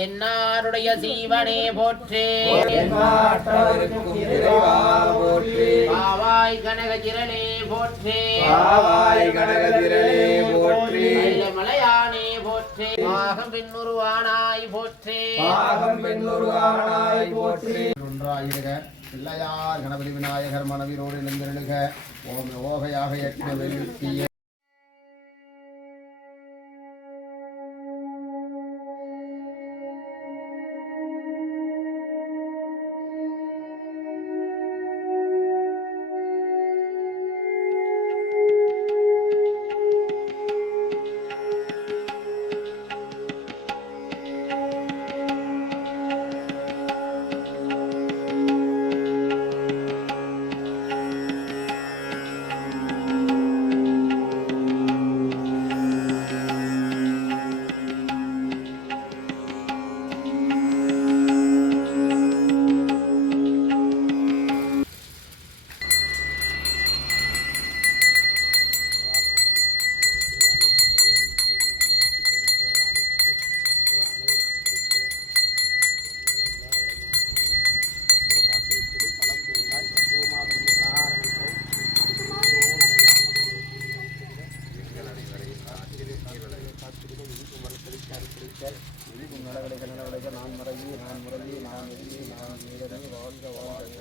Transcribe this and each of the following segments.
தென்னாருடைய சீவனே போற்றே பாவாய் கனகஜிரலே போற்றே மலையானே போற்றே பாகம் பெண்ணுருவானாய் போற்றே ஒன்றாயிடுக பிள்ளையார் கணபதி விநாயகர் மனவிரோடு எழுந்தருளுக ஓகையாக ஏற்ற வெள்ளிய நான் முறையே நான் எழுதி நான் மீறவே வாழ்க வாழ்க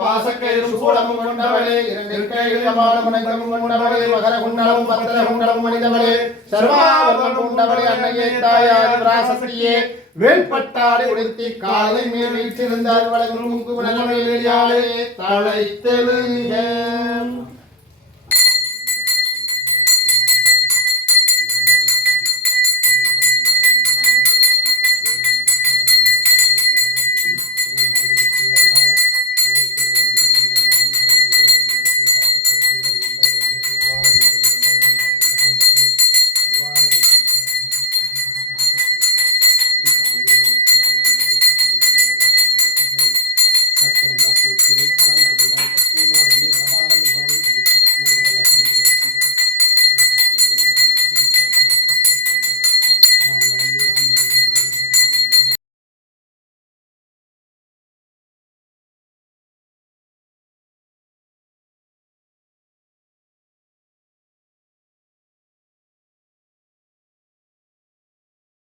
பாசக்கையிலும் சூளமும் கொண்டவளே இரண்டு கைகளில் கபாலமுனைக்கும் கொண்டவளே மகர குண்டலம் பத்திர குண்டலம் மனிதவளே சர்வாபரணம் கொண்டவளே அன்னையே தாயார் பராசக்தியே வேல்பட்டாடை உடுத்தி காலை மேல் வீற்றிருந்தார் வளரும் முக்கு வளமையிலே தலை தெலுங்க